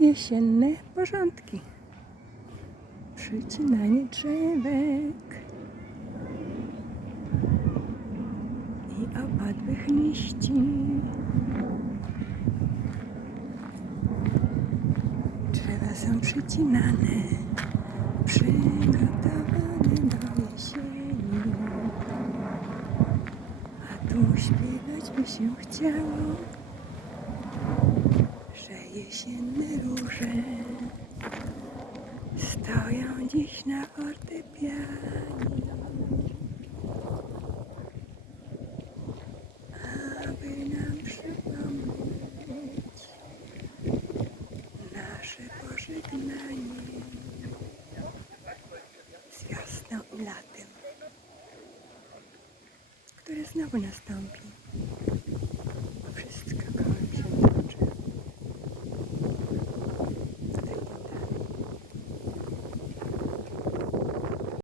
jesienne porządki. Przycinanie drzewek i opadłych liści. Drzewa są przycinane, przygotowane do jesieni. A tu śpiewać by się chciało, jesienne róże stoją dziś na fortepianie. Aby nam przypomnieć nasze pożegnanie z wiosną i latem, które znowu nastąpi.